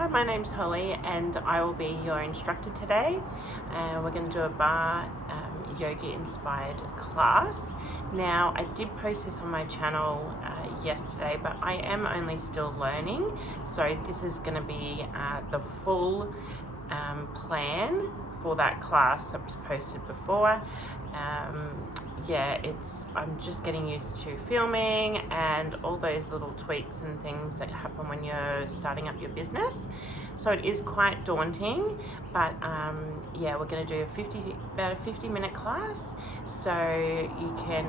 Hi, my name's Holly and I will be your instructor today. We're going to do a bar yoga inspired class. Now, I did post this on my channel yesterday, but I am only still learning, so this is going to be the full plan for that class that was posted before. I'm just getting used to filming and all those little tweaks and things that happen when you're starting up your business. So it is quite daunting, but we're going to do about a 50-minute class, so you can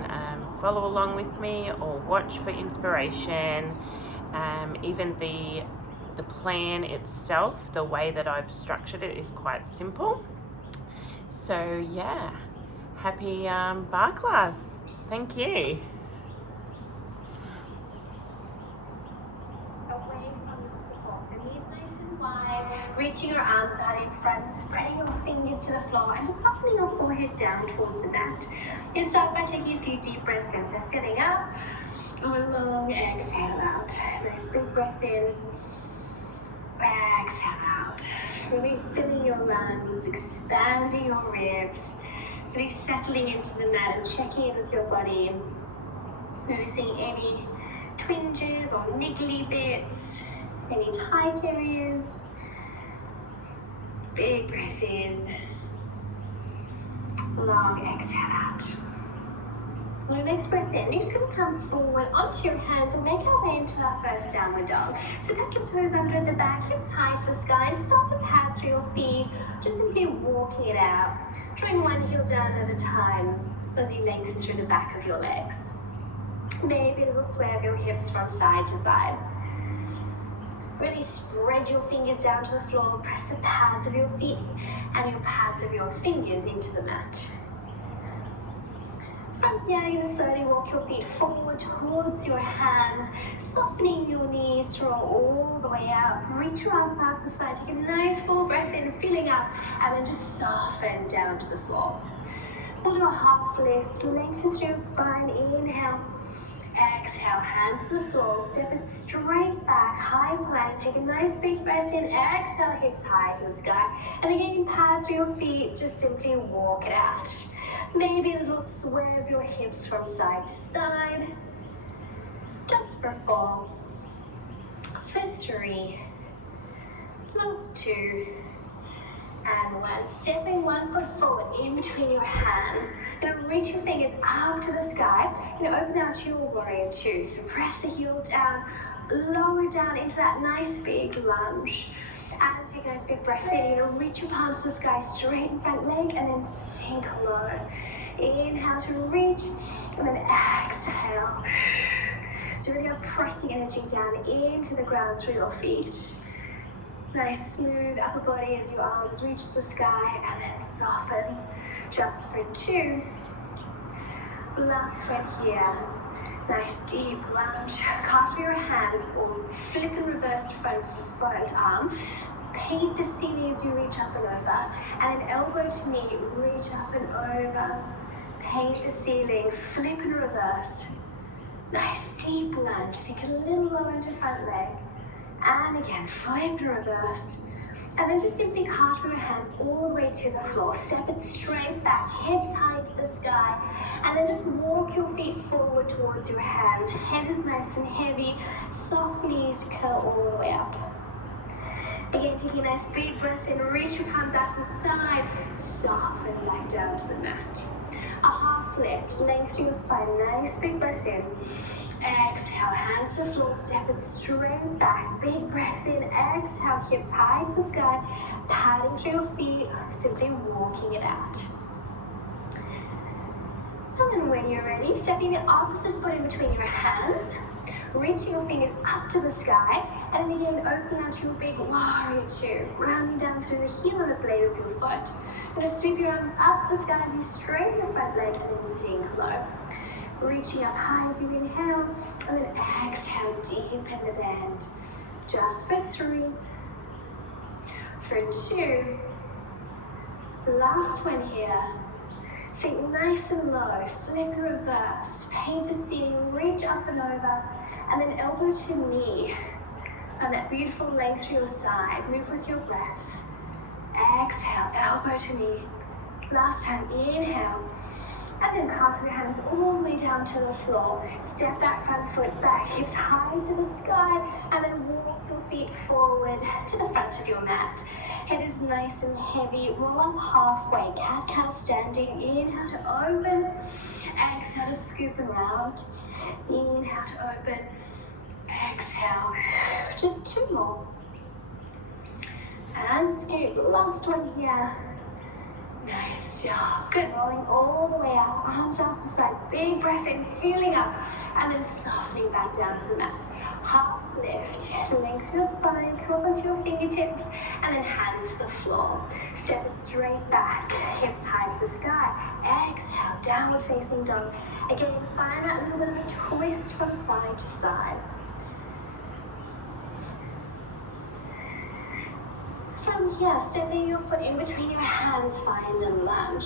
follow along with me or watch for inspiration. Even the plan itself, the way that I've structured it, is quite simple. So yeah, happy bar class. Thank you. Away from your support. So knees nice and wide, reaching your arms out in front, spreading your fingers to the floor and just softening your forehead down towards the mat. You'll start by taking a few deep breaths in. So filling up, a long exhale out. Nice big breath in, exhale out. Really filling your lungs, expanding your ribs. Really settling into the mat and checking in with your body. Noticing any twinges or niggly bits, any tight areas. Big breath in. Long exhale out. On your next breath in, you're just going to come forward onto your hands and make our way into our first downward dog. So tuck your toes under at the back, hips high to the sky. Just start to pad through your feet, just simply walking it out. Drawing one heel down at a time as you lengthen through the back of your legs. Maybe a little sway of your hips from side to side. Really spread your fingers down to the floor, press the pads of your feet and your pads of your fingers into the mat. From here, you slowly walk your feet forward towards your hands, softening your knees to roll all the way out. Reach your arms out to the side, take a nice full breath in, filling up, and then just soften down to the floor. We'll do a half lift, lengthen through your spine, inhale, exhale, hands to the floor, step it straight back, high plank, take a nice big breath in, exhale, hips high to the sky, and again, pad through your feet, just simply walk it out. Maybe a little sway of your hips from side to side. Just for 4. For 3. Last 2. And 1. Stepping 1 foot forward in between your hands. You're going to reach your fingers up to the sky. You're going to open out to your warrior 2. So press the heel down, lower down into that nice big lunge. As you take a nice big breath in, you're going to reach your palms to the sky, straighten front leg, and then sink low. Inhale to reach, and then exhale. So really you're pressing energy down into the ground through your feet. Nice smooth upper body as your arms reach the sky, and then soften. Just for 2. Last one here. Nice deep lunge. Carve your hands or flip and reverse the front arm. Paint the ceiling as you reach up and over. And an elbow to knee, reach up and over. Paint the ceiling, flip and reverse. Nice deep lunge. Sink a little lower into front leg. And again, flip and reverse. And then just simply cartwheel your hands all the way to the floor. Step it straight back, hips high to the sky. And then just walk your feet forward towards your hands. Head is nice and heavy. Soft knees curl all the way up. Again, taking a nice big breath in. Reach your palms out to the side. Soften back down to the mat. A half lift. Lengthen your spine. Nice big breath in. Exhale, hands to the floor, step it straight back, big breath in, exhale, hips high to the sky, padding through your feet, simply walking it out. And then when you're ready, stepping the opposite foot in between your hands, reaching your fingers up to the sky, and then again, opening out to your big warrior 2, rounding down through the heel of the blade of your foot. You're going to sweep your arms up to the sky as you straighten your front leg and then sink low. Reaching up high as you inhale, and then exhale, deepen the bend. Just for 3. For 2. Last one here. Sink nice and low, flip and reverse, paint the ceiling, reach up and over, and then elbow to knee. Find that beautiful length through your side. Move with your breath. Exhale, elbow to knee. Last time, inhale. And then carve your hands all the way down to the floor. Step that front foot back, hips high to the sky, and then walk your feet forward to the front of your mat. Head is nice and heavy. Roll up halfway. Cat-cow standing. Inhale to open. Exhale to scoop and round. Inhale to open. Exhale. Just 2 more. And scoop. Last one here. Nice job. Good. Rolling all the way up. Arms out to the side. Big breath in. Feeling up. And then softening back down to the mat. Half lift. Lengthen your spine. Come up onto your fingertips. And then hands to the floor. Step it straight back. Hips high to the sky. Exhale. Downward facing dog. Again, find that little bit of a twist from side to side. From here, stepping your foot in between your hands, find a lunge.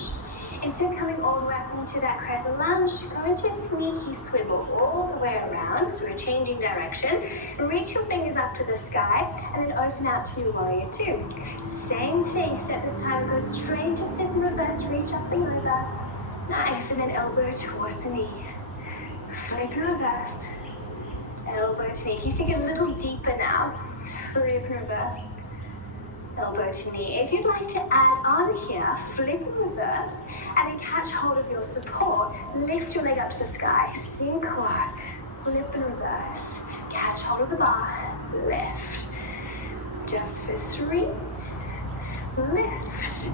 Instead of coming all the way up into that crescent lunge, go into a sneaky swivel all the way around, so we're changing direction. Reach your fingers up to the sky, and then open out to your warrior 2. Same thing, except this time go straight to flip and reverse, reach up and over. Nice, and then elbow towards the knee. Flip and reverse. Elbow to knee. You sink a little deeper now. Flip and reverse. Elbow to knee. If you'd like to add on here, flip and reverse, and then catch hold of your support. Lift your leg up to the sky. Sink low. Flip and reverse. Catch hold of the bar. Lift. Just for 3. Lift.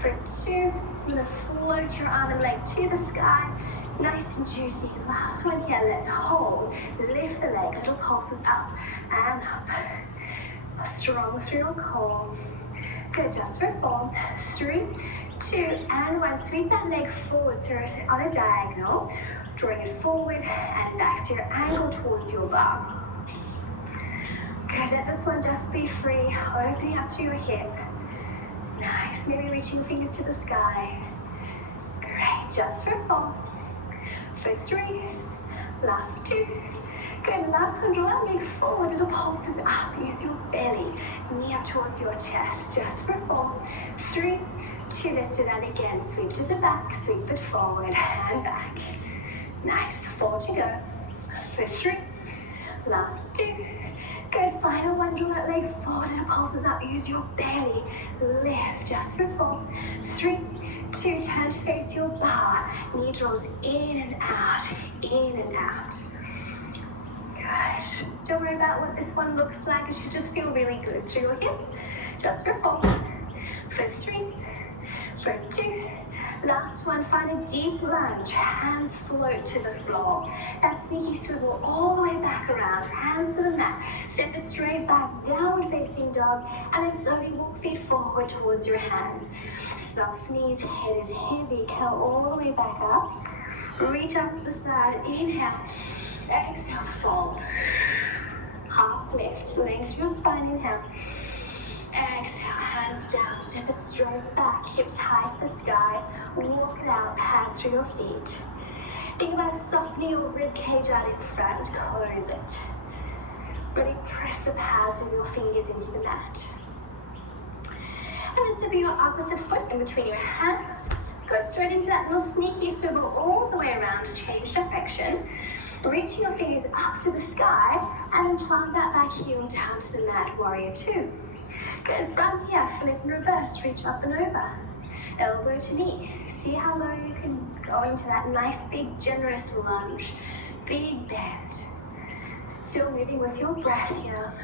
For 2. You're going to float your arm and leg to the sky. Nice and juicy. Last one here. Let's hold. Lift the leg. Little pulses up and up. Strong through your core. Good, just for 4, 3, 2, and 1. Sweep that leg forward, so you're on a diagonal. Drawing it forward and back, so your angle towards your bar. Good, let this one just be free. Opening up through your hip. Nice, maybe reaching fingers to the sky. Great, just for 4, for 3, last 2. Good, last one, draw that leg forward, little pulses up, use your belly, knee up towards your chest, just for 4, 3, 2, let's do that again, sweep to the back, sweep it forward, and back. Nice, 4 to go, for 3, last 2, good, final one, draw that leg forward, little pulses up, use your belly, lift, just for 4, 3, 2, turn to face your bar, knee draws in and out, in and out. Good. Don't worry about what this one looks like. It should just feel really good through your hip. Just for 4, for 3, for 2. Last one, find a deep lunge. Hands float to the floor. That sneaky swivel all the way back around. Hands to the mat. Step it straight back, downward facing dog. And then slowly walk feet forward towards your hands. Soft knees, head is heavy. Curl all the way back up. Reach up to the side. Inhale. Exhale, fold. Half lift, length through your spine, inhale. Exhale, hands down, step it straight back, hips high to the sky. Walk it out, pad through your feet. Think about softening your rib cage out in front, close it. Really press the pads of your fingers into the mat. And then stepping your opposite foot in between your hands. Go straight into that little sneaky swivel all the way around to change direction. Reaching your fingers up to the sky and then plant that back heel down to the mat, warrior 2. Good, from here, flip and reverse, reach up and over. Elbow to knee. See how low you can go into that nice, big, generous lunge. Big bend. Still moving with your breath here.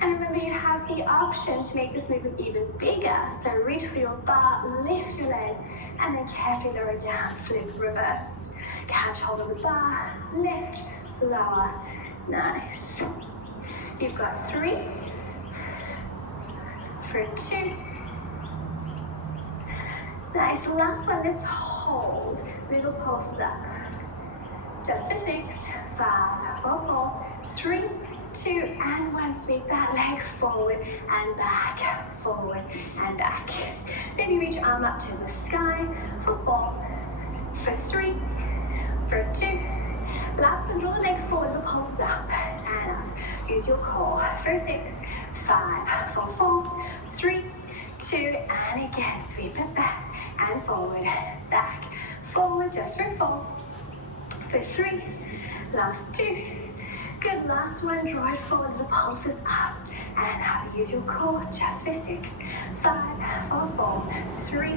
And remember, you have the option to make this movement even bigger. So reach for your bar, lift your leg, and then carefully lower it down, flip, reverse. Catch hold of the bar, lift, lower. Nice. You've got 3, for 2. Nice, last one, let's hold. Little pulses up. Just for 6, 5, for 4, 3, 2, and 1. Sweep that leg forward and back, forward and back. Maybe reach arm up to the sky for 4, for 3, for 2. Last one, draw the leg forward, the pulses up. and up. Use your core for 6, 5, 4, 4, 3, 2, and again, sweep it back and forward, back, forward, just for 4, for 3, last 2, good, last one, draw it forward, the pulses up and up. Use your core just for 6, 5, 4, 4, 3,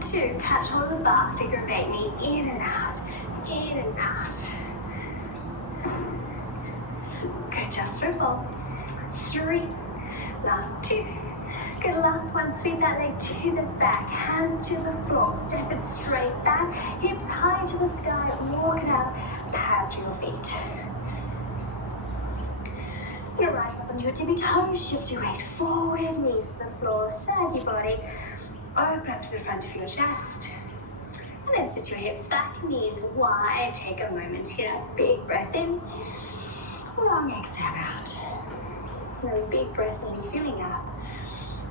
2, catch hold of the bar, figure of 8, knee in and out, in and out. Good, just for 4, 3, last 2, good, last one, sweep that leg to the back, hands to the floor, step it straight back, hips high to the sky, walk it out, pad through your feet. You're gonna rise up onto your tippy toes, shift your weight forward, knees to the floor, sag your body, open up to the front of your chest. And then sit your hips back, knees wide, take a moment here, big breath in, long exhale out. And then big breath in, filling up,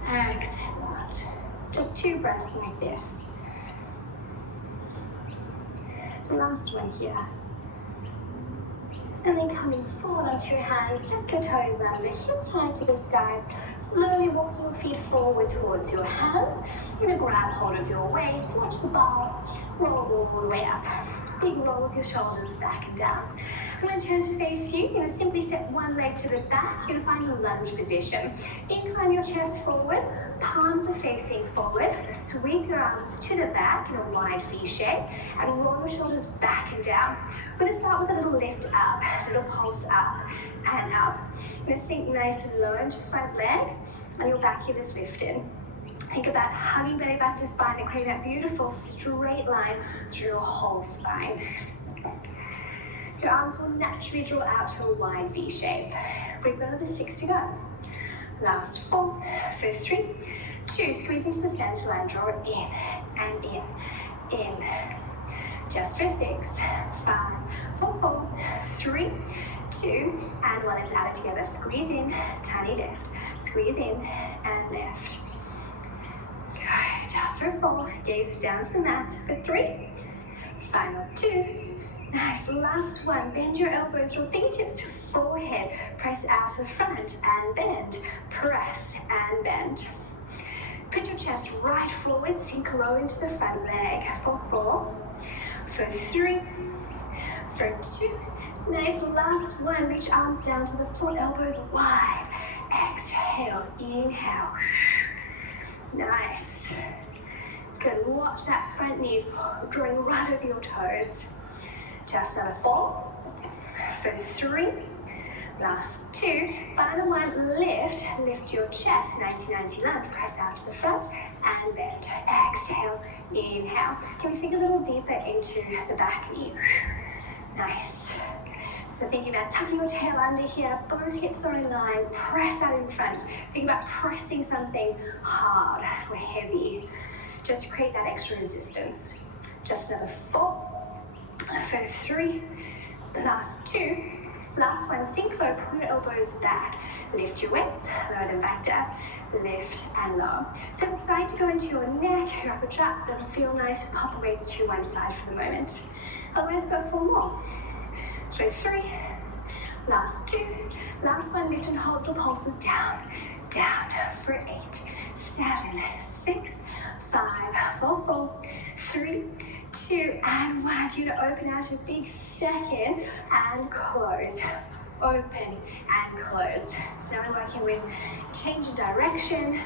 exhale out. Just 2 breaths like this. Last one here. And then coming forward onto your hands, tuck your toes under, hips high to the sky. Slowly walking your feet forward towards your hands. You're gonna grab hold of your weights, watch the bar, roll all the way up. Big roll of your shoulders back and down. I'm gonna turn to face you. You're gonna simply step one leg to the back. You're gonna find the lunge position. Incline your chest forward, palms are facing forward. Sweep your arms to the back in a wide V shape and roll your shoulders back and down. We're gonna start with a little lift up, a little pulse up and up. You're gonna sink nice and low into your front leg and your back hip is lifted. Think about hugging belly back to spine and creating that beautiful straight line through your whole spine. Your arms will naturally draw out to a wide V shape. We've got another 6 to go. Last 4, first 3, 2, squeeze into the center line, draw it in and in. Just for 6, 5, 4, 4, 3, 2, and 1, let's add it together. Squeeze in, tiny lift, squeeze in and lift. Good, just for 4, gaze down to the mat for 3, final 2, nice, last one, bend your elbows, draw fingertips to forehead, press out to the front and bend, press and bend. Put your chest right forward, sink low into the front leg for 4, for 3, for 2, nice, last one, reach arms down to the floor, elbows wide, exhale, inhale, nice, good, watch that front knees drawing right over your toes. Just another 4, for 3, last 2, final 1, lift your chest, 90-90 lunge, press out to the front and bend, exhale, inhale. Can we sink a little deeper into the back knee? Nice. So thinking about tucking your tail under here, both hips are in line, press out in front. Think about pressing something hard or heavy, just to create that extra resistance. Just another 4, for 3, last 2, last one, sink low, pull your elbows back, lift your weights, lower them back down, lift and lower. So it's starting to go into your neck, your upper traps, doesn't feel nice, pop the weights to one side for the moment. Otherwise, go 4 more. For 3, last 2, last one, lift and hold the pulses down, down, for 8, 7, 6, 5, 4, 4, 3, 2, and 1. You're gonna open out a big second and close. Open and close. So now we're working with change of direction,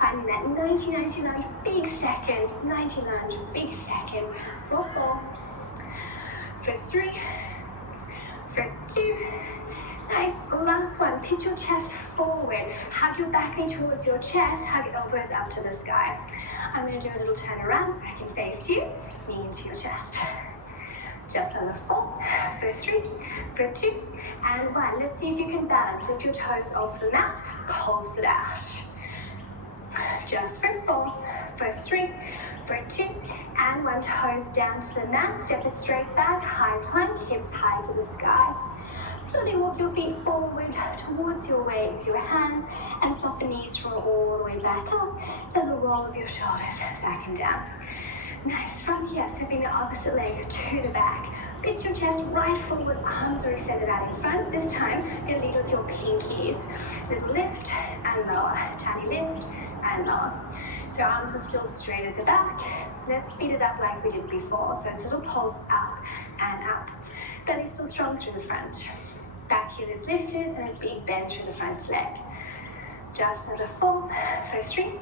finding that 90-90 lunge, big second, 90 lunge, big second, for 4, for 3, for 2, nice, last one, pitch your chest forward, hug your back knee towards your chest, hug your elbows up to the sky. I'm going to do a little turn around so I can face you, knee into your chest. Just on the 4, for 3, for 2, and 1. Let's see if you can balance. Lift your toes off the mat, pulse it out. Just for 4, for 3, for 2, and 1. Toes down to the mat, step it straight back, high plank, hips high to the sky. Slowly walk your feet forward towards your weights, your hands, and soften knees, roll all the way back up. Then the roll of your shoulders back and down. Nice. From here, stepping the opposite leg to the back. Pitch your chest right forward, arms are extended out in front. This time, you're gonna lead with your pinkies. Little lift and lower, tiny lift and lower. So arms are still straight at the back. Let's speed it up like we did before. So it's a little pulse up and up. Belly still strong through the front. Back heel is lifted and a big bend through the front leg. Just another 4, first 3,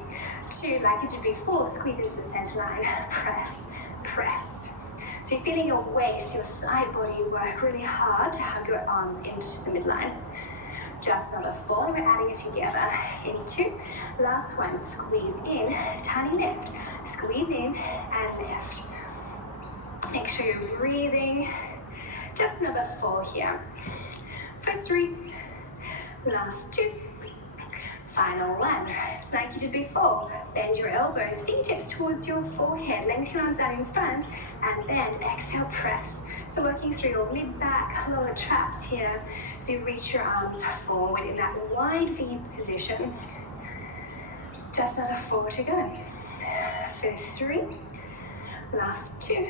2, like we did before, squeeze into the center line, press, press. So you're feeling your waist, your side body work really hard to hug your arms into the midline. Just another 4, we're adding it together. In 2, last one, squeeze in, tiny lift, squeeze in and lift. Make sure you're breathing. Just another 4 here. First 3, last 2, final 1. Like you did before, bend your elbows, fingertips towards your forehead, lengthen your arms out in front, and bend, exhale, press. So working through your mid-back, lower traps here, as you reach your arms forward in that wide V position. Just another 4 to go. First 3, last 2.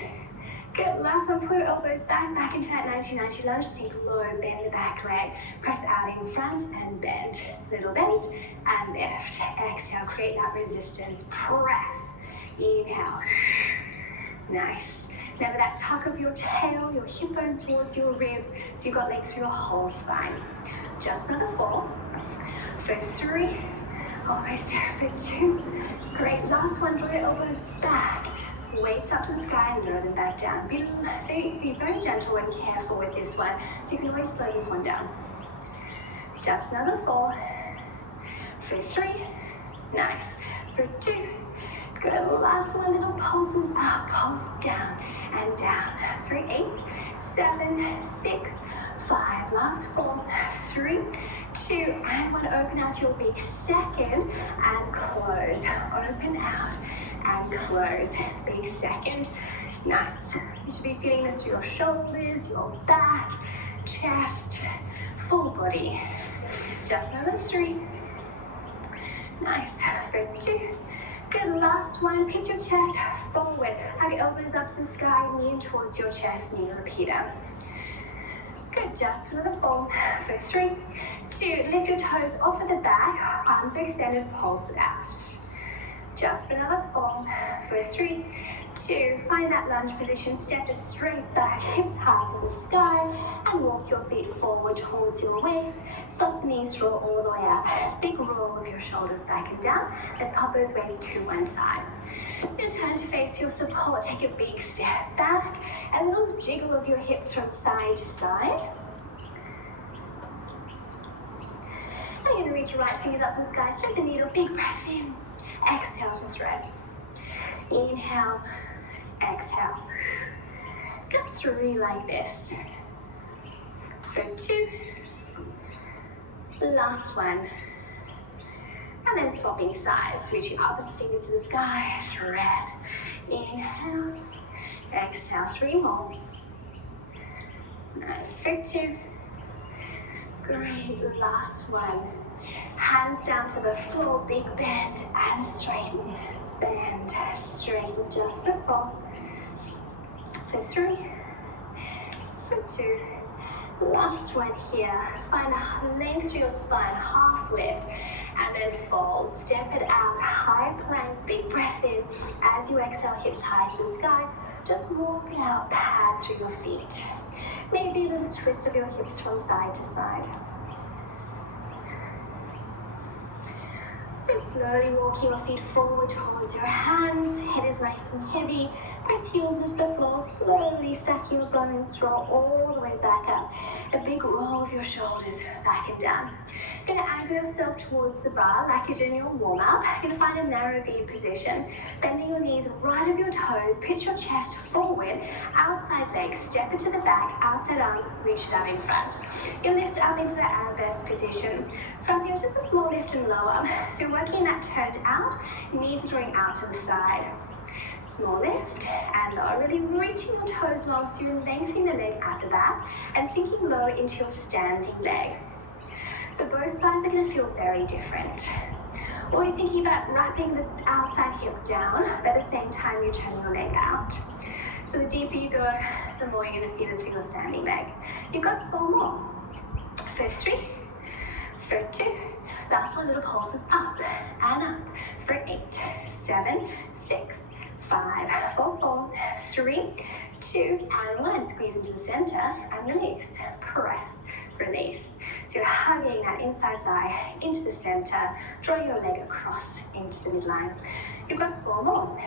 Good, last one, pull your elbows back into that 1990 lunge, sink low, bend the back leg, press out in front and bend. Little bend and lift. Exhale, create that resistance, press. Inhale. Nice. Remember that tuck of your tail, your hip bones towards your ribs, so you've got length through your whole spine. Just another 4. First 3, almost there for 2. Great, last one, draw your elbows back. Weights up to the sky and lower them back down. Be very gentle and careful with this one, so you can always slow this one down. Just another 4. For 3, nice. For 2, good. Last one, little pulses up, pulse down and down. For 8, 7, 6, 5. Last 4, 3, 2, and 1. Open out to your big second and close. Open out and close. Big second. Nice. You should be feeling this through your shoulders, your back, chest, full body. Just another 3. Nice. For 2. Good. Last one. Pitch your chest forward. Have your elbows up to the sky, knee towards your chest, knee repeater. Good, just another 4. For 3, 2, lift your toes off at the back, arms are extended, pulse it out. Just for another 4. For 3, 2, find that lunge position, step it straight back, hips high to the sky, and walk your feet forward towards your weights. Soft knees draw all the way up. Big roll of your shoulders back and down. Let's pop those weights to one side. Then turn to face your support, take a big step back, a little jiggle of your hips from side to side. And you're going to reach your right fingers up to the sky, thread the needle, big breath in. Exhale to thread. Inhale, exhale. Just 3 like this. For 2. Last one. And then swapping sides, reaching opposite fingers to the sky, thread. Inhale, exhale, 3 more. Nice, for 2. Great, last one. Hands down to the floor, big bend and straighten. Bend, straighten, just for 4. For 3. For 2. Last one here. Find a length through your spine, half lift. And then fold, step it out, high plank, big breath in. As you exhale, hips high to the sky, just walk it out, pad through your feet. Maybe a little twist of your hips from side to side. And slowly walking your feet forward towards your hands, head is nice and heavy. Press heels into the floor, slowly stacking your bones, draw all the way back up. A big roll of your shoulders back and down. You're going to angle yourself towards the bar like you do in your warm-up. You're going to find a narrow V position. Bending your knees right of your toes, pitch your chest forward, outside leg, step it to the back, outside arm, reach it up in front. You lift up into the arabesque position. From here, just a small lift and lower. So you're working that turned out, knees drawing out to the side. Small lift and lower, really reaching your toes long so you're lengthening the leg at the back and sinking low into your standing leg. So both sides are going to feel very different. Always thinking about wrapping the outside hip down, but at the same time you're turning your leg out. So the deeper you go, the more you're going to feel it through your standing leg. You've got 4 more. For 3, for 2, last one, little pulses up and up. For 8, 7, 6, 5, 4, 4, 3, 2, and 1. Squeeze into the center and release. Press, release. So you're hugging that inside thigh into the center. Draw your leg across into the midline. You've got 4 more.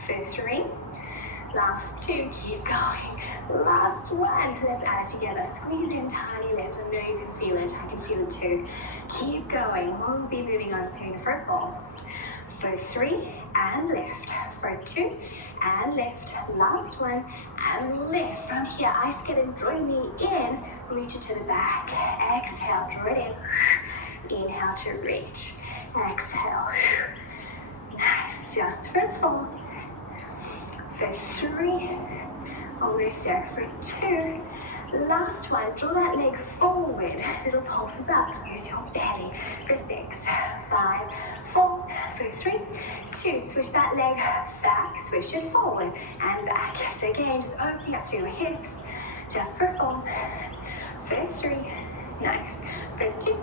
For 3, last 2, keep going. Last 1, let's add it together. Squeeze in, tiny lift. I know you can feel it. I can feel it too. Keep going. We'll be moving on soon. For 4, for 3, and lift. For 2, and lift. Last 1, and lift. From here, I skeleton, draw your knee in, reach it to the back. Exhale, draw it in. Inhale to reach. Exhale. Nice. Just for 4. For 3, almost there. For 2, last 1, draw that leg forward, little pulses up, use your belly. For 6, 5, 4, for 3, 2, switch that leg back, switch it forward and back. So again, just opening up through your hips, just for 4, for 3, nice. For 2,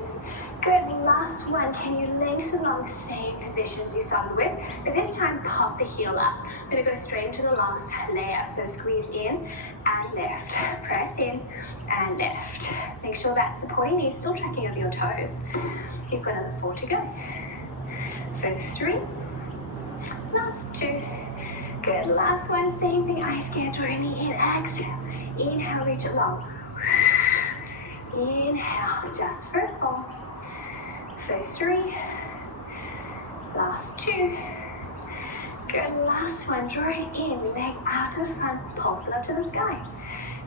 good. Last 1, can you lengthen along same positions you started with, but this time pop the heel up. I'm going to go straight into the last layer, so squeeze in and lift, press in and lift. Make sure that supporting knee is still tracking over your toes. You've got another 4 to go. For 3, last 2, good. Last 1, same thing, ice skate, draw your knee in, exhale, inhale, reach it long. Inhale, just for 4. For 3, last 2, good. Last 1, draw it in, leg out to the front, pulse it up to the sky.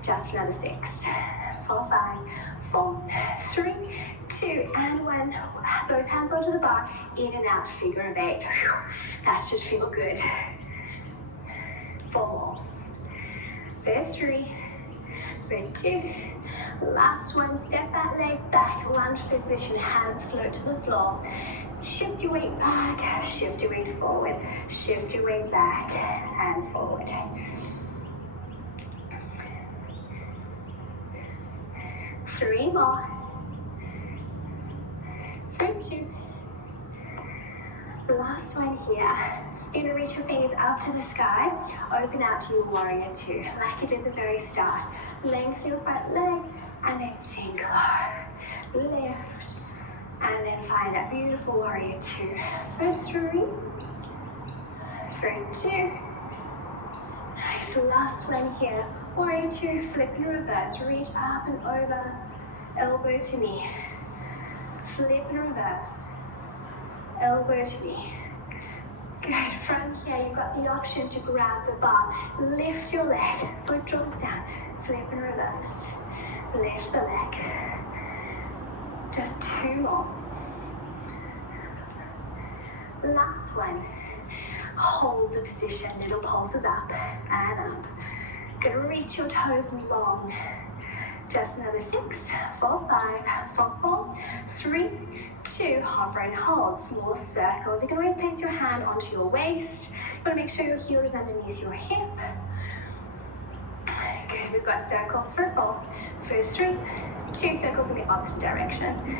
Just for another 6, 4, 5, 4, 3, 2, and 1. Both hands onto the bar, in and out, figure of 8. That should feel good. 4 more. For 3, for 2, last 1, step that leg back, lunge position, hands float to the floor. Shift your weight back, shift your weight forward, shift your weight back and forward. 3 more. For 2. Last 1 here. You're going to reach your fingers up to the sky, open out to your warrior 2, like you did at the very start. Lengthen your front leg, and then sink low. Lift, and then find that beautiful warrior 2. For 3, for 2. Nice, last 1 here. Warrior 2, flip and reverse, reach up and over, elbow to knee. Flip and reverse, elbow to knee. Good. From here, you've got the option to grab the bar. Lift your leg, foot draws down, flip and reverse. Lift the leg. Just 2 more. Last 1. Hold the position, little pulses up and up. Gonna reach your toes long. Just another 6, 4, 5, 4, 4, 3, 2, hover and hold, small circles. You can always place your hand onto your waist. You want to make sure your heel is underneath your hip. Good, we've got circles for 4, for 3, 2 circles in the opposite direction.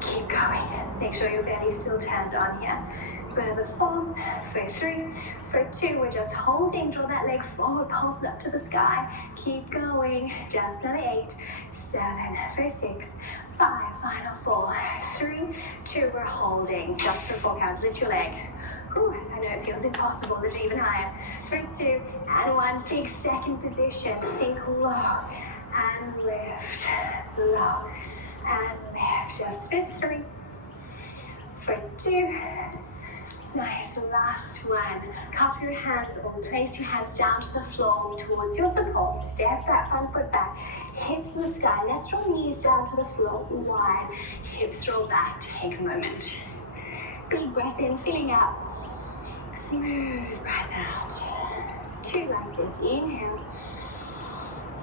Keep going. Make sure your belly's still turned on here. We've got another 4, for 3, for 2. We're just holding, draw that leg forward, pulse it up to the sky. Keep going. Just another 8, 7, for 6, 5, final 4, 3, 2. We're holding just for 4 counts. Lift your leg. Ooh, I know it feels impossible. Lift even higher. For 2 and 1. Big second position. Sink low and lift. Low and lift. Just for 3, for 2. Nice, last 1. Cup your hands or place your hands down to the floor towards your support. Step that front foot back, hips in the sky. Let's draw knees down to the floor wide. Hips roll back, take a moment. Big breath in, feeling out. Smooth breath out. 2 like this, inhale.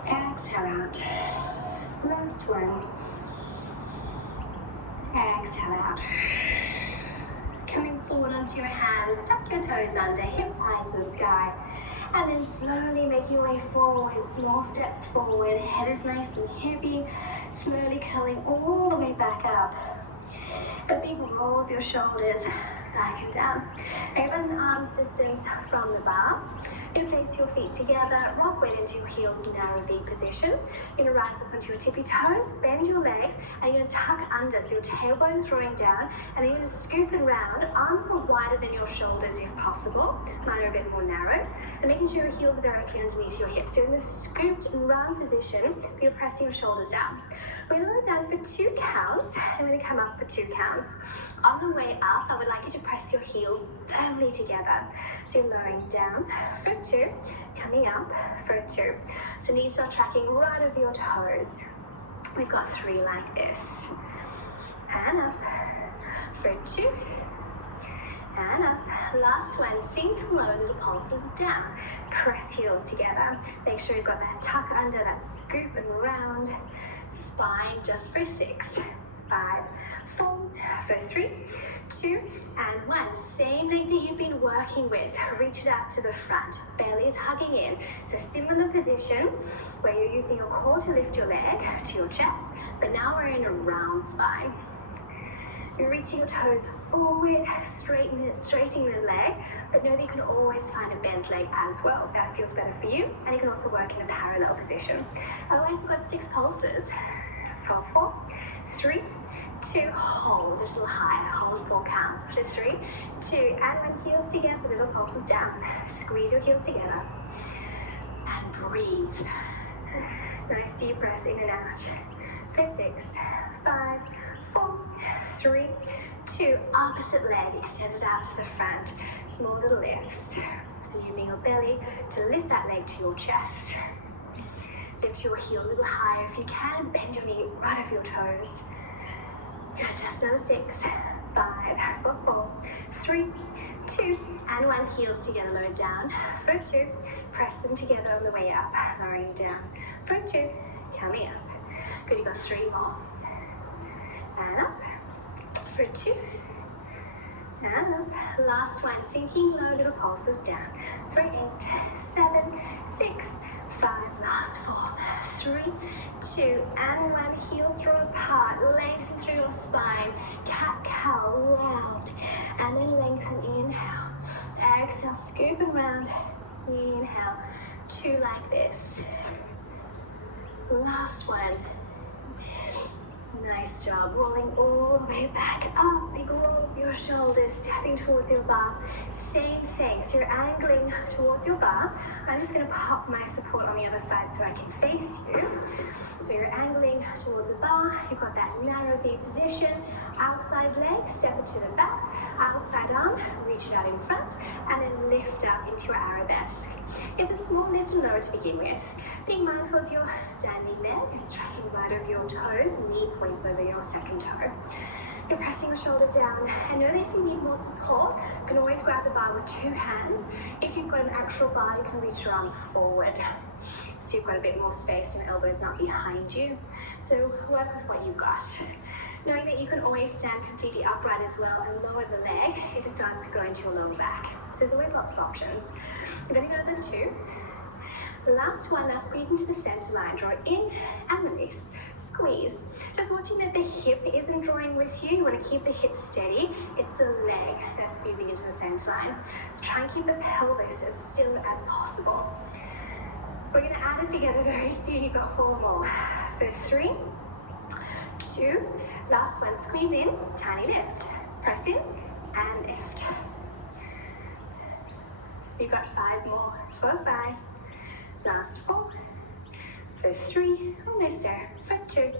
Exhale out. Last 1. Exhale out. Coming forward onto your hands, tuck your toes under, hips high to the sky. And then slowly make your way forward, small steps forward, head is nice and heavy, slowly curling all the way back up. A big roll of your shoulders back and down. Over an arm's distance from the bar. You're gonna place your feet together, rock weight into your heels, narrow V position. You're gonna rise up onto your tippy toes, bend your legs, and you're gonna tuck under, so your tailbone's drawing down, and then you're gonna scoop and round. Arms are wider than your shoulders if possible. Mine are a bit more narrow. And making sure your heels are directly underneath your hips. So you're in this scooped and round position, but you're pressing your shoulders down. We're gonna go down for 2 counts, and we're gonna come up for 2 counts. On the way up, I would like you to press your heels firmly together. So you're lowering down for 2, coming up for 2. So knees start tracking right over your toes. We've got 3 like this. And up for 2. And up. Last one, sink low, little pulses down. Press heels together. Make sure you've got that tuck under, that scoop and round. Spine just for 6, 5, 4, for 3, 2, and 1. Same leg that you've been working with. Reach it out to the front. Belly's hugging in. It's a similar position where you're using your core to lift your leg to your chest, but now we're in a round spine. You're reaching your toes forward, straightening the leg, but know that you can always find a bent leg as well. That feels better for you, and you can also work in a parallel position. Otherwise, we've got 6 pulses. For 4, 3, 2, hold a little higher, hold 4 counts for 3, 2, and when heels together, little pulses down. Squeeze your heels together, and breathe. Nice deep breaths in and out. For 6, 5, 4, 3, 2, opposite leg extended out to the front. Small little lifts. So using your belly to lift that leg to your chest. Lift your heel a little higher if you can. Bend your knee right over your toes. Good, just another 6, 5, for 4, 3, 2, and 1. Heels together, lower down. For 2, press them together on the way up. Lowering down. For 2, coming up. Good, you've got 3 more. And up. For 2. And up. Last one, sinking low, little pulses down. For 8, 7, 6, 5, last 4, 3, 2, and 1. Heels draw apart, lengthen through your spine. Cat-cow, round, and then lengthen, inhale. Exhale, scoop and round. Inhale, 2 like this. Last one. Nice job, rolling all the way back up. Big roll of your shoulders, stepping towards your bar. Same thing, so you're angling towards your bar. I'm just gonna pop my support on the other side so I can face you. So you're angling towards the bar. You've got that narrow V position. Outside leg, step it to the back. Outside arm, reach it out in front, and then lift up into your arabesque. It's a small lift and lower to begin with. Being mindful of your standing leg is tracking right over your toes, knee points over your second toe. You're pressing your shoulder down, and know that if you need more support, you can always grab the bar with 2 hands. If you've got an actual bar, you can reach your arms forward. So you've got a bit more space, your elbows not behind you. So work with what you've got. Knowing that you can always stand completely upright as well and lower the leg if it starts to go into your lower back. So there's always lots of options. You've only got the 2. Last one, now squeeze into the center line. Draw in and release. Squeeze. Just watching that the hip isn't drawing with you. You want to keep the hip steady. It's the leg that's squeezing into the center line. So try and keep the pelvis as still as possible. We're going to add it together very soon. You've got 4 more. For 3, 2, last one, squeeze in, tiny lift. Press in and lift. You've got 5 more. For 5. Last 4. For 3. Almost there. For 2.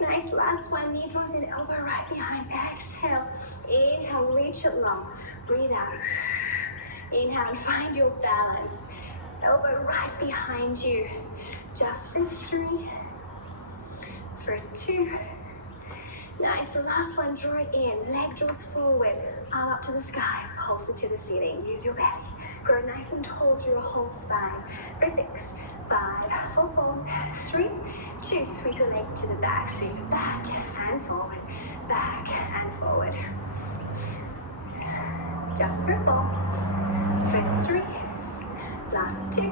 Nice. Last one. Knee draws in, elbow right behind. Exhale. Inhale. Reach it long. Breathe out. Inhale and find your balance. Elbow right behind you. Just for 3. For 2. Nice. The last one. Draw it in. Leg draws forward. Arm up to the sky. Pulse it to the ceiling. Use your belly. Grow nice and tall through your whole spine. For 6, 5, 4, 3, 2. Sweep your leg to the back. Sweep it back and forward. Back and forward. just for 4, for 3, last 2,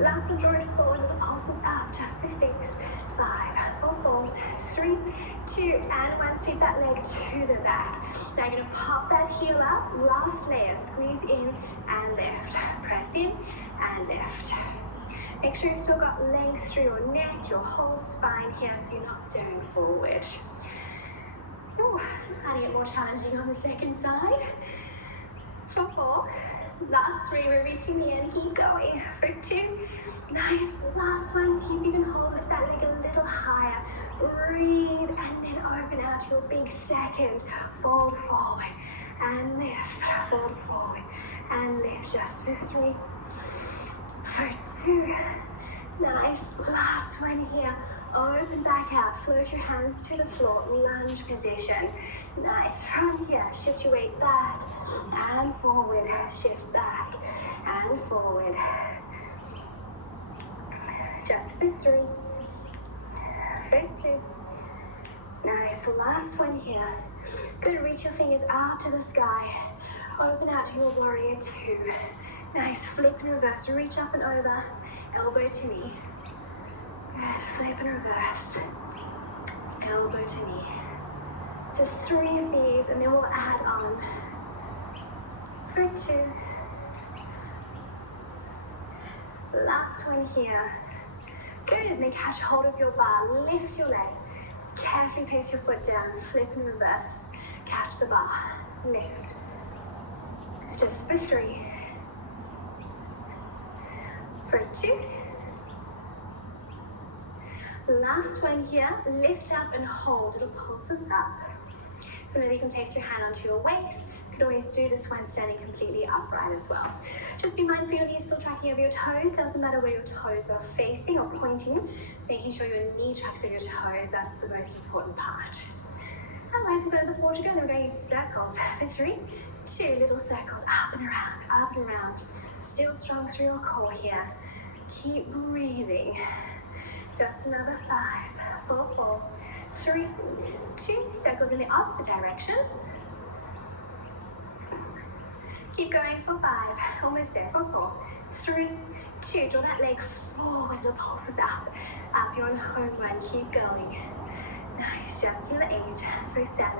last one, draw it forward, little pulses up, just for 6, 5, 4, 3, 2, and 1, sweep that leg to the back. Now you're going to pop that heel up, last layer, squeeze in and lift, press in and lift. Make sure you've still got length through your neck, your whole spine here, so you're not staring forward. Oh, finding it more challenging on the second side. For 4, last 3, we're reaching the end, keep going. For 2, nice, last one, see if you can hold lift that leg a little higher. Breathe, and then open out to your big second. Fold forward, and lift, fold forward, and lift, just for 3. For 2, nice, last one here, open back out, float your hands to the floor, lunge position, nice, from here, shift your weight back, and forward, shift back, and forward, just for 3, for 2, nice, last one here, good, reach your fingers up to the sky, open out to your warrior 2, nice, flip and reverse, reach up and over, elbow to knee. Good, flip and reverse, elbow to knee. Just 3 of these and then we'll add on. For 2. Last one here. Good, and then catch hold of your bar, lift your leg. Carefully place your foot down, flip and reverse. Catch the bar, lift. Just for 3. For 2. Last one here, lift up and hold, little pulses up. So maybe you can place your hand onto your waist. You can always do this one standing completely upright as well. Just be mindful your knees still tracking over your toes. Doesn't matter where your toes are facing or pointing. Making sure your knee tracks over your toes, that's the most important part. Otherwise, we've got another 4 to go, and then we're going into circles. For 3, 2, little circles, up and around. Still strong through your core here. Keep breathing. Just another 5, 4, 3, 2, circles in the opposite direction. Keep going for 5, almost there, for 4, 3, 2, draw that leg forward, little pulses up, you're on home run, keep going. Nice, just for 8, for 7,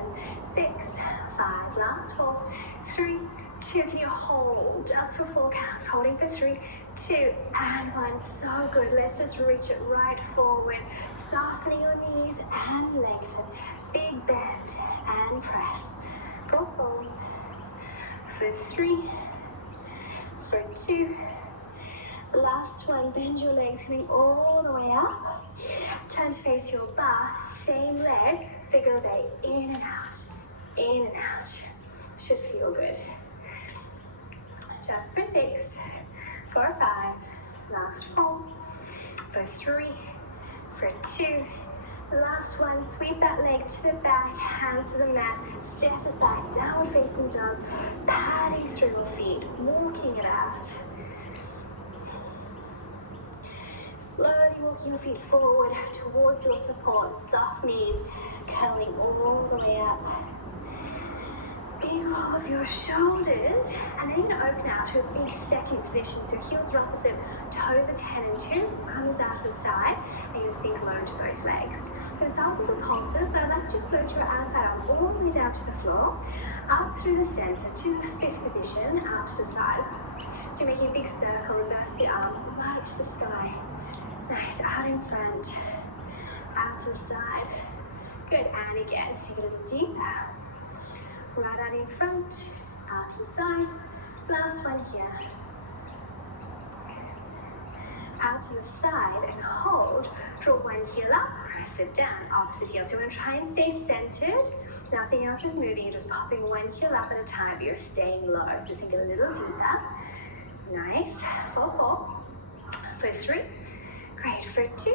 6, 5, last 4, 3, 2, can you hold, just for 4 counts, holding for 3, 2, and 1, so good, let's just reach it right forward, softening your knees and lengthen, big bend and press, for 4, for 3, for 2, last one, bend your legs coming all the way up, turn to face your bar, same leg, figure of 8, in and out, should feel good. Just for 6, for 5, last 4, for 3, for 2, last one, sweep that leg to the back, hands to the mat, step it back, downward facing dog, padding through your feet, walking it out. Slowly walking your feet forward towards your support, soft knees, curling all the way up. Big roll of your shoulders, and then you're going to open out to a big second position. So heels are opposite, toes are 10 and 2, arms out to the side, and you're going to sink low into both legs. You're going to start with the pulses, but I'd like to float your outside arm all the way down to the floor, up through the center to the 5th position, out to the side. So you're making a big circle, reverse the arm, right up to the sky. Nice, out in front, out to the side. Good, and again, sink a little deeper. Right out in front, out to the side. Last one here. Out to the side and hold. Draw one heel up, press it down, opposite heel. So you're going to try and stay centered. Nothing else is moving. You're just popping one heel up at a time, but you're staying low. So sink a little deeper. Nice. For 4. For 3. Great. For 2.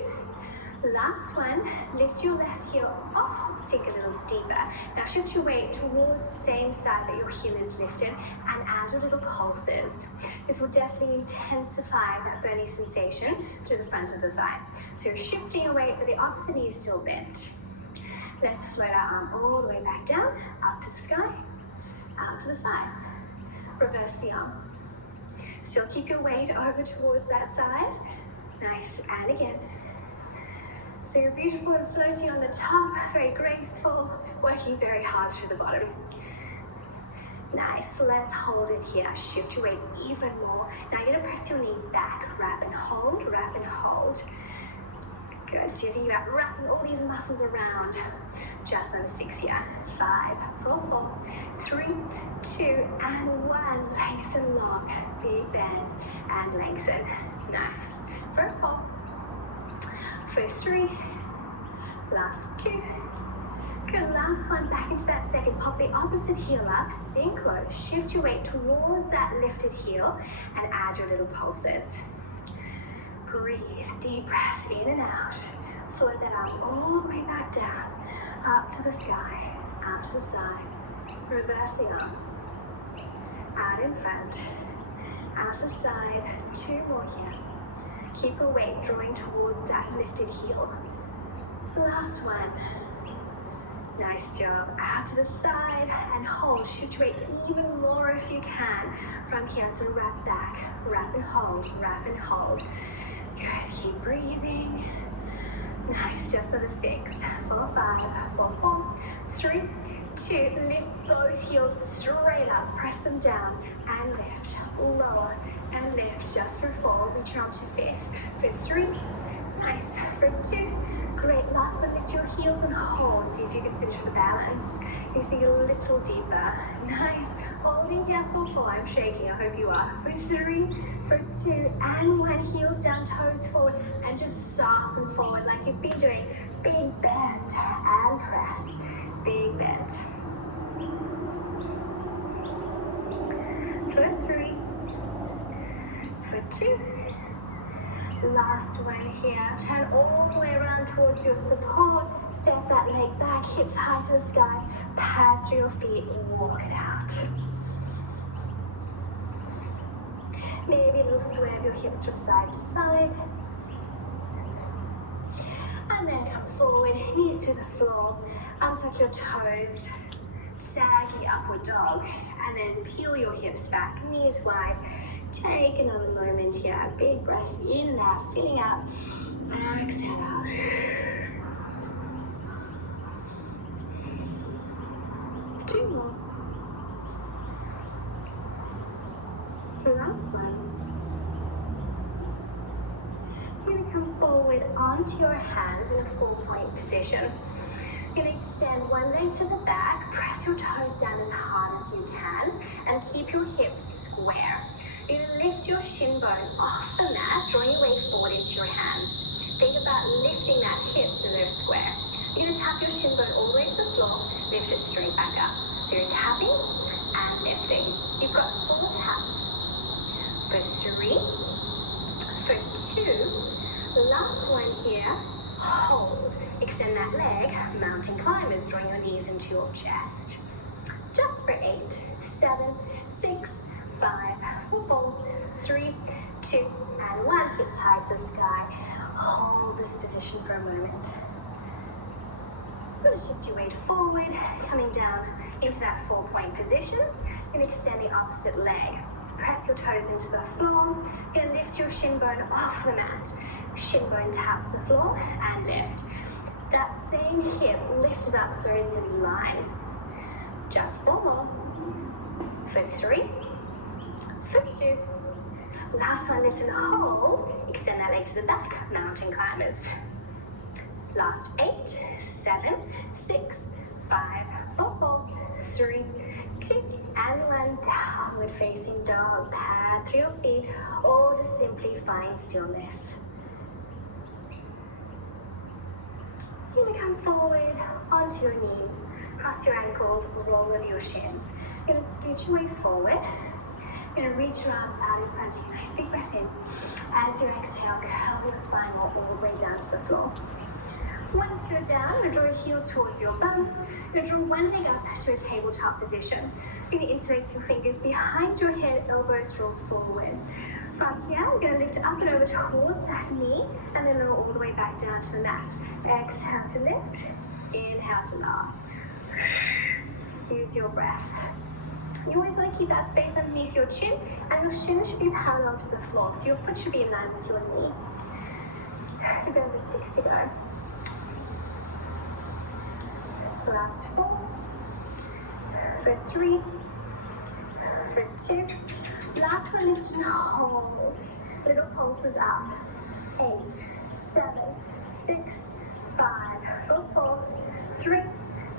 Last one, lift your left heel off, sink a little deeper. Now shift your weight towards the same side that your heel is lifted and add your little pulses. This will definitely intensify that burning sensation through the front of the thigh. So you're shifting your weight, but the opposite knee is still bent. Let's float our arm all the way back down, up to the sky, out to the side. reverse the arm. Still keep your weight over towards that side. Nice, and again. So you're beautiful and floating on the top, very graceful, working very hard through the bottom. Nice, let's hold it here. Shift your weight even more. Now you're gonna press your knee back, wrap and hold, wrap and hold. Good, so you're thinking about wrapping all these muscles around. Just on 6 here. 5, 4, 4, 3, 2, and 1. Lengthen long, big bend, and lengthen. Nice. For 4, for 3, last 2. Good, last one, back into that second. Pop the opposite heel up, sink low, shift your weight towards that lifted heel, and add your little pulses. Breathe, deep breaths in and out. Float that arm all the way back down, up to the sky, out to the side. Reverse the arm. Out in front, out to the side. 2 more here. Keep your weight drawing towards that lifted heel. Last one. Nice job. Out to the side and hold. Shift your weight even more if you can. From here, so wrap back, wrap and hold, wrap and hold. Good, keep breathing. Nice, just on the 6, 4, 5, 4, 4, 3, 2. Lift both heels straight up, press them down and lift. Lower and lift just for 4. Reach your arm to 5th. For 3, nice. For 2, great. Last one, lift your heels and hold. See if you can finish the balance. You can sink a little deeper. Nice. Holding here for 4. I'm shaking. I hope you are. For 3, for 2, and 1. Heels down, toes forward, and just soften forward like you've been doing. Big bend and press. Big bend. For 3, for 2. Last one here. Turn all the way around towards your support. Step that leg back, hips high to the sky. Pad through your feet, walk it out. Maybe a little sway of your hips from side to side. And then come forward, knees to the floor. Untuck your toes. Saggy upward dog. And then peel your hips back, knees wide. Take another moment here. Big breaths in and out, filling up. Exhale out. Two more. The last one. You're going to come forward onto your hands in a 4-point position. You're going to extend one leg to the back, press your toes down as hard as you can, and keep your hips square. You're going to lift your shin bone off the mat, drawing your weight forward into your hands. Think about lifting that hip so they're square. You're going to tap your shin bone all the way to the floor, lift it straight back up. So you're tapping and lifting. You've got 4 taps. For 3, for 2, last one here, hold. Extend that leg, mountain climbers, drawing your knees into your chest. Just for 8, 7, 6, 5, 4, 3, 2, and 1. Hips high to the sky. Hold this position for a moment. You're going to shift your weight forward, coming down into that 4-point position, and extend the opposite leg. Press your toes into the floor. You're going to lift your shin bone off the mat. Shin bone taps the floor and lift. That same hip lifted up so it's in line. Just 4 more. For 3, for 2. Last one, lift and hold. Extend that leg to the back, mountain climbers. Last 8, 7, 6, 5, 4, 4, 3, 2, and 1. Downward facing dog. Pad through your feet, or just simply find stillness. You're going to come forward onto your knees, cross your ankles, roll over your shins. You're going to scoot your weight forward. You're going to reach your arms out in front of you. Nice big breath in. As you exhale, curl your spine all the way down to the floor. Once you're down, you draw your heels towards your bum. You draw one leg up to a tabletop position. You're going to interlace your fingers behind your head, elbows draw forward. From here, you're going to lift up and over towards that knee, and then lower all the way back down to the mat. Exhale to lift, inhale to lower. Use your breath. You always want to keep that space underneath your chin, and your shin should be parallel to the floor, so your foot should be in line with your knee. You've got another 6 to go. Last 4. For 3. For 2. Last one, lift and hold. Little pulses up. 8, 7, 6, 5, 4, 3,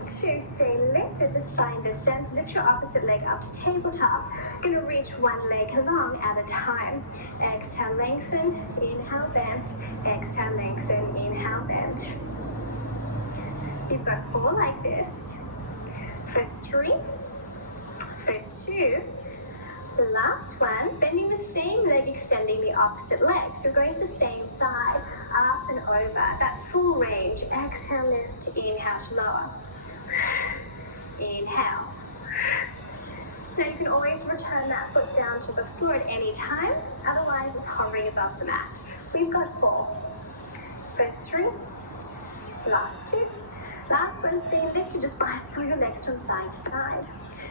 2. Stay lifted. Just find the center. Lift your opposite leg up to tabletop. You're going to reach one leg long at a time. Exhale, lengthen. Inhale, bend. Exhale, lengthen. Inhale, bend. You've got 4 like this. For 3. For 2. The last one, bending the same leg, extending the opposite leg. So we're going to the same side, up and over. That full range. Exhale, lift. Inhale to lower. Inhale. Now you can always return that foot down to the floor at any time. Otherwise, it's hovering above the mat. We've got 4. For 3. Last 2. Last one, stay lifted. Just bicycle your legs from side to side.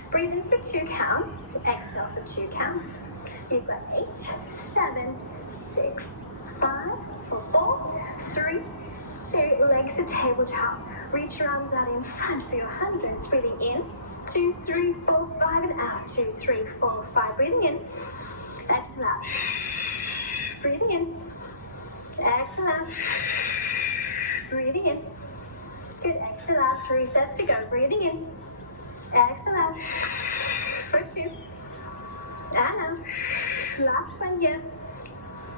Breathe in for 2 counts. Exhale for 2 counts. You've got 8, 7, 6, 5, 4, 3, 2. Legs to tabletop. Reach your arms out in front for your hundreds. Breathing in. 2, 3, 4, 5, and out. 2, 3, 4, 5. Breathing in. Exhale out. Breathing in. Exhale out. Breathing in. Good. Exhale out. 3 sets to go. Breathing in. Exhale out. For 2. And out. Last one here.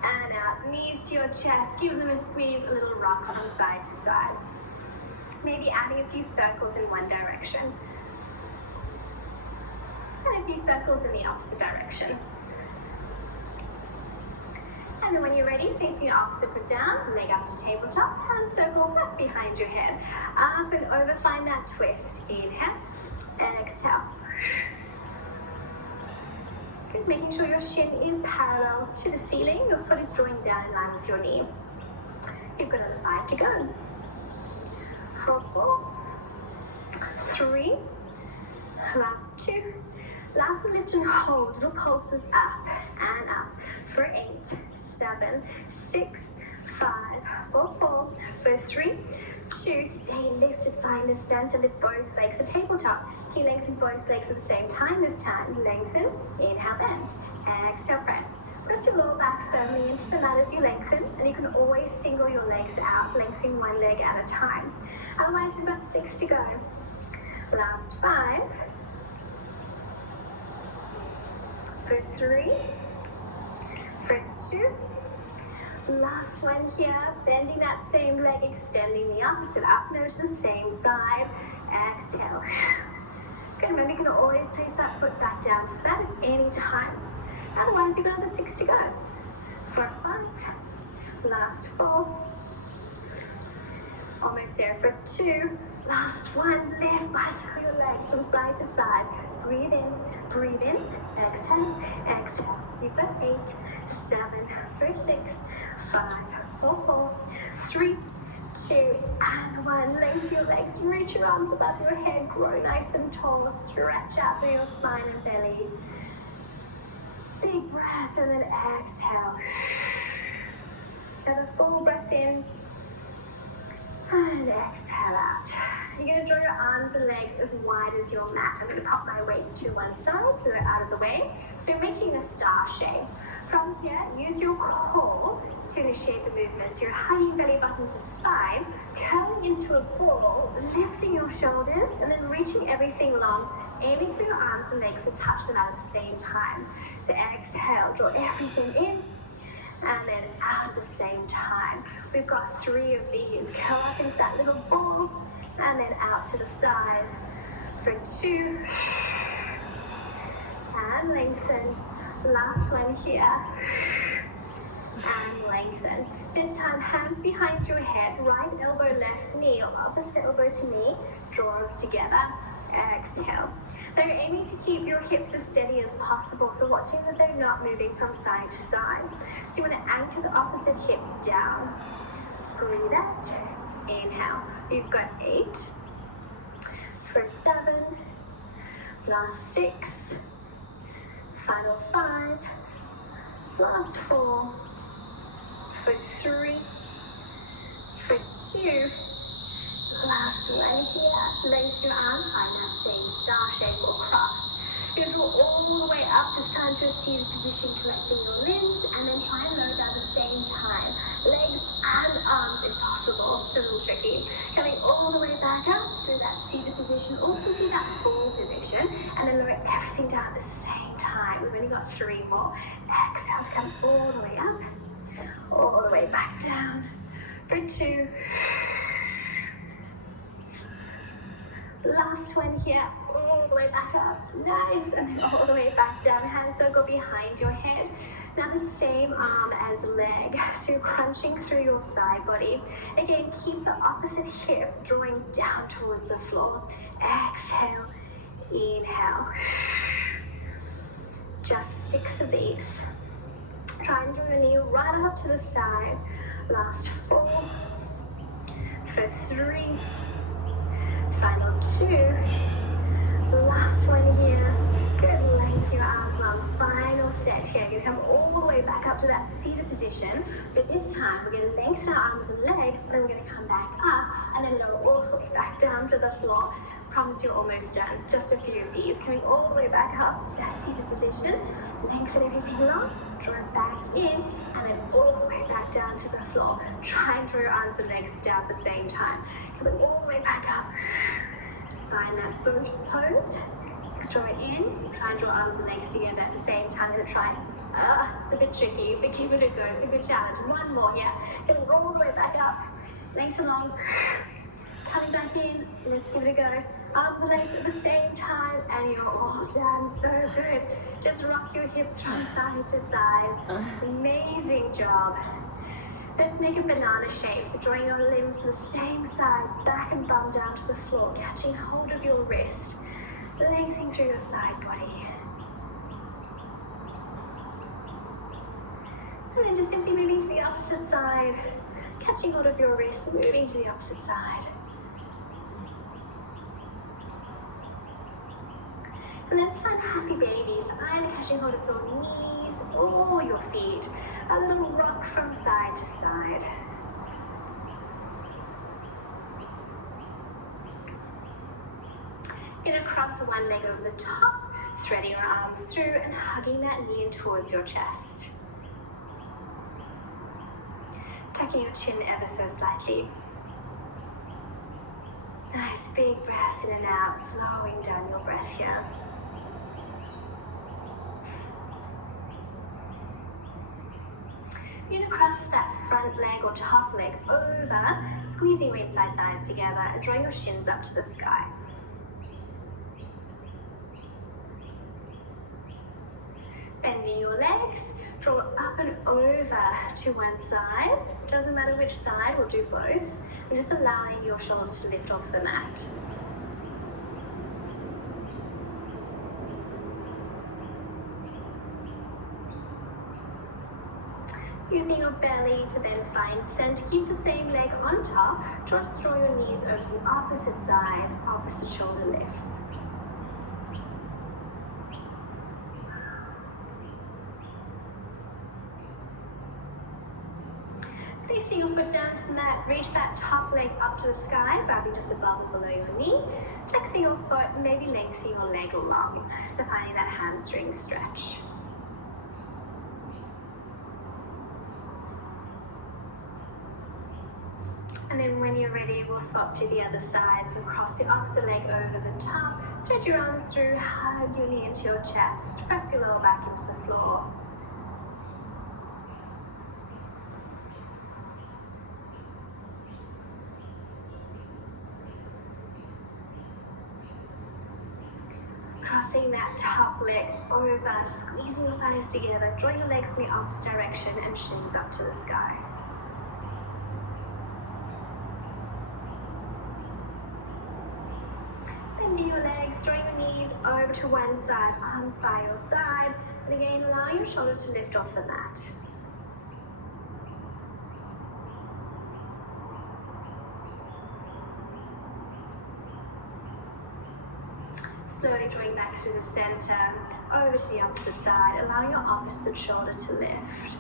And out. Knees to your chest. Give them a squeeze. A little rock from side to side. Maybe adding a few circles in one direction. And a few circles in the opposite direction. And then when you're ready, facing the opposite foot down, leg up to tabletop, hand circle back behind your head. Up and over, find that twist. Inhale, exhale. Good, making sure your shin is parallel to the ceiling. Your foot is drawing down in line with your knee. You've got another 5 to go. 4, 3, last 2. Last one, lift and hold. Little pulses up and up. For 8, 7, 6, 5, 4, for 3, 2. Stay lifted. Find the center. Lift both legs to tabletop. Can you lengthen both legs at the same time this time? Lengthen. Inhale, bend. Exhale, press. Press your lower back firmly into the mat as you lengthen, and you can always single your legs out, lengthening one leg at a time. Otherwise, we've got 6 to go. Last 5. For 3. For 2. Last one here. Bending that same leg, extending the opposite up now to the same side. Exhale. Good. Remember, you can always place that foot back down to the mat at any time. Otherwise, you've got another 6 to go. For 5. Last 4. Almost there for 2. Last 1. Lift, bicycle your legs from side to side. Breathe in. Breathe in. Exhale. Exhale. You've got 8, 7, for 6, 5, 4, 3, 2, and 1. Lengthen your legs. Reach your arms above your head. Grow nice and tall. Stretch out through your spine and belly. Big breath and then exhale. And a full breath in and exhale out. You're going to draw your arms and legs as wide as your mat. I'm going to pop my weights to one side so they're out of the way. So you're making a star shape. From here, use your core to initiate the movements. You're hugging belly button to spine, curling into a ball, lifting your shoulders, and then reaching everything long, aiming for your arms and legs to touch them out at the same time. So exhale, draw everything in, and then out at the same time. We've got 3 of these. Curl up into that little ball, and then out to the side for 2. And lengthen. Last one here. And lengthen. This time, hands behind your head, right elbow, left knee, or opposite elbow to knee, draws together. Exhale. Now you're aiming to keep your hips as steady as possible, so watching that they're not moving from side to side. So you want to anchor the opposite hip down. Breathe out. Inhale. You've got 8. For 7. Last 6. Final 5. Last 4. For 3. For 2. Last one here. Lengthen your arms, find that same star shape or cross. You're going to draw all the way up, this time to a seated position, collecting your limbs, and then try and lower down at the same time. Legs and arms if possible. It's a little tricky. Coming all the way back up to that seated position, or simply that ball position, and then lower everything down at the same time. We've only got 3 more. Exhale to come all the way up, all the way back down. For 2. Last one here, all the way back up, nice, and then all the way back down, hand circle behind your head. Now the same arm as leg, so you're crunching through your side body. Again, keep the opposite hip drawing down towards the floor. Exhale, inhale. Just 6 of these. Try and draw your knee right up to the side. Last 4, for 3, final 2, last one here. Good, lengthen your arms long. Final set here. You're going to come all the way back up to that seated position. But this time, we're going to lengthen our arms and legs, and then we're going to come back up, and then lower all the way back down to the floor. Promise you're almost done. Just a few of these. Coming all the way back up to that seated position. Lengthen everything long. Draw it back in, and then all the way back down to the floor. Try and draw your arms and legs down at the same time. Coming all the way back up. Find that boat pose. Draw it in. Try and draw arms and legs together at the same time. And try. It's a bit tricky, but give it a go. It's a good challenge. One more, yeah. Coming all the way back up. Lengthen long. Coming back in. Let's give it a go. Arms and legs at the same time, and you're all done. So good. Just rock your hips from side to side. Amazing job. Let's make a banana shape. So drawing your limbs to the same side, back and bum down to the floor, catching hold of your wrist, lengthening through your side body. And then just simply moving to the opposite side, catching hold of your wrist, moving to the opposite side. And let's find happy babies, either catching hold of your knees or your feet. A little rock from side to side. In a cross, one leg over the top, threading your arms through and hugging that knee in towards your chest. Tucking your chin ever so slightly. Nice big breaths in and out, slowing down your breath here. You're going to cross that front leg or top leg over, squeezing right side thighs together and drawing your shins up to the sky. Bending your legs, draw up and over to one side. Doesn't matter which side, we'll do both. And just allowing your shoulder to lift off the mat. Using your belly to then find center. Keep the same leg on top. Just draw your knees over to the opposite side, opposite shoulder lifts. Placing your foot down to the mat, reach that top leg up to the sky, grabbing just above or below your knee. Flexing your foot, maybe lengthening your leg along. So finding that hamstring stretch. And then when you're ready, we'll swap to the other side. So cross the opposite leg over the top, thread your arms through, hug your knee into your chest, press your lower back into the floor. Crossing that top leg over, squeezing your thighs together, drawing your legs in the opposite direction and shins up to the sky. Bending your legs, drawing your knees over to one side, arms by your side, and again allow your shoulder to lift off the mat. Slowly drawing back through the center, over to the opposite side, allowing your opposite shoulder to lift.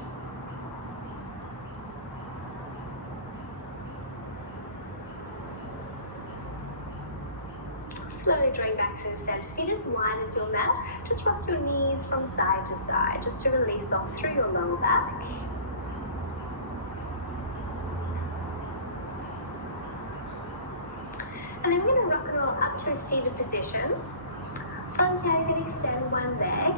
Slowly drawing back to the center, feet as wide as your mat. Just rock your knees from side to side, just to release off through your lower back. And then we're going to rock and roll up to a seated position. From here, you're going to extend one leg,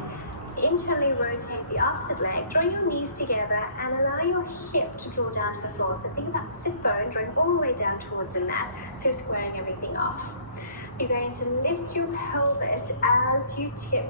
internally rotate the opposite leg, draw your knees together and allow your hip to draw down to the floor. So think about sit bone drawing all the way down towards the mat, so you're squaring everything off. You're going to lift your pelvis as you tip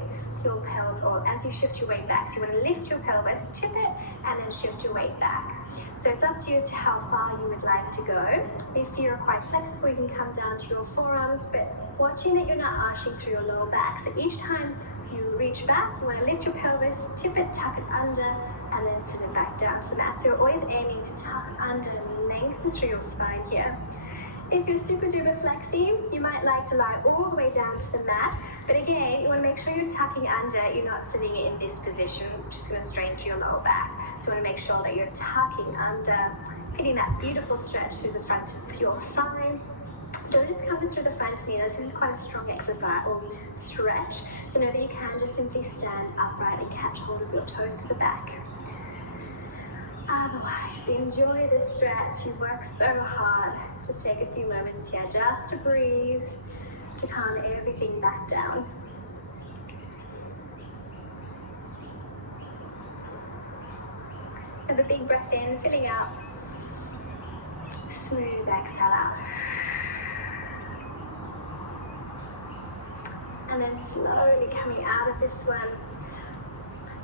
your pelvis, or as you shift your weight back. So you want to lift your pelvis, tip it, and then shift your weight back. So it's up to you as to how far you would like to go. If you're quite flexible, you can come down to your forearms, but watching that you're not arching through your lower back. So each time you reach back, you want to lift your pelvis, tip it, tuck it under, and then sit it back down to the mat. So you're always aiming to tuck under and lengthen through your spine here. If you're super duper flexy, you might like to lie all the way down to the mat. But again, you want to make sure you're tucking under, you're not sitting in this position, which is going to strain through your lower back. So you want to make sure that you're tucking under, getting that beautiful stretch through the front of your thigh. Don't just come in through the front knee. This is quite a strong exercise or stretch. So know that you can just simply stand upright and catch hold of your toes to the back. Otherwise, enjoy this stretch. You've worked so hard. Just take a few moments here just to breathe, to calm everything back down. Have a big breath in, filling up. Smooth exhale out. And then slowly coming out of this one.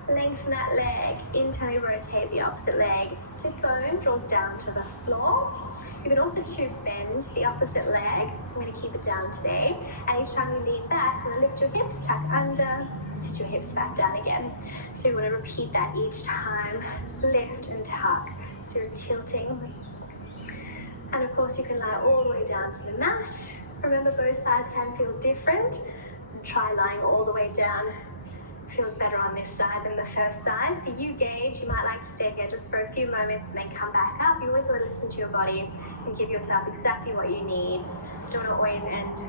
Lengthen that leg, internally rotate the opposite leg. Sit bone draws down to the floor. You can also bend the opposite leg. I'm going to keep it down today. And each time you lean back, you want to lift your hips, tuck under, sit your hips back down again. So you want to repeat that each time. Lift and tuck. So you're tilting. And of course you can lie all the way down to the mat. Remember, both sides can feel different. And try lying all the way down. Feels better on this side than the first side. So you gauge, you might like to stay here just for a few moments and then come back up. You always want to listen to your body and give yourself exactly what you need. You don't want to always end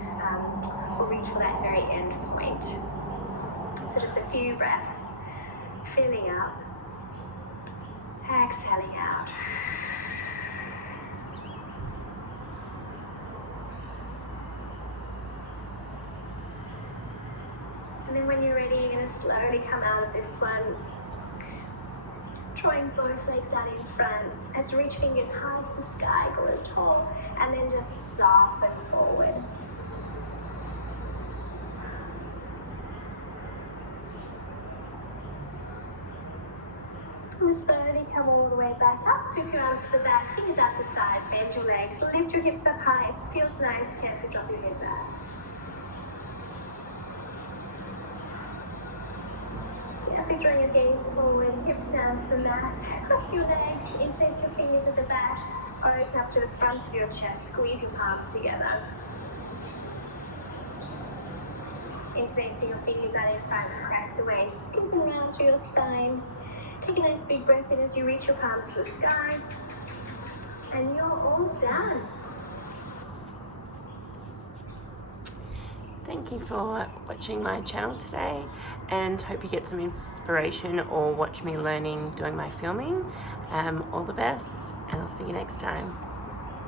or reach for that very end point. So just a few breaths, filling up, exhaling out. And then when you're ready, you're going to slowly come out of this one. Drawing both legs out in front. Let's reach fingers high to the sky, go tall, and then just soften forward. And slowly come all the way back up. Sweep your arms to the back, fingers out to the side, bend your legs, lift your hips up high. If it feels nice, carefully drop your head back. Drawing your gaze forward, hips down to the mat, cross your legs, interlace your fingers at the back, open up to the front of your chest, squeeze your palms together. Interlacing your fingers out in front, press away, scooping around through your spine. Take a nice big breath in as you reach your palms to the sky, and you're all done. Thank you for watching my channel today, and hope you get some inspiration or watch me learning doing my filming. All the best, and I'll see you next time.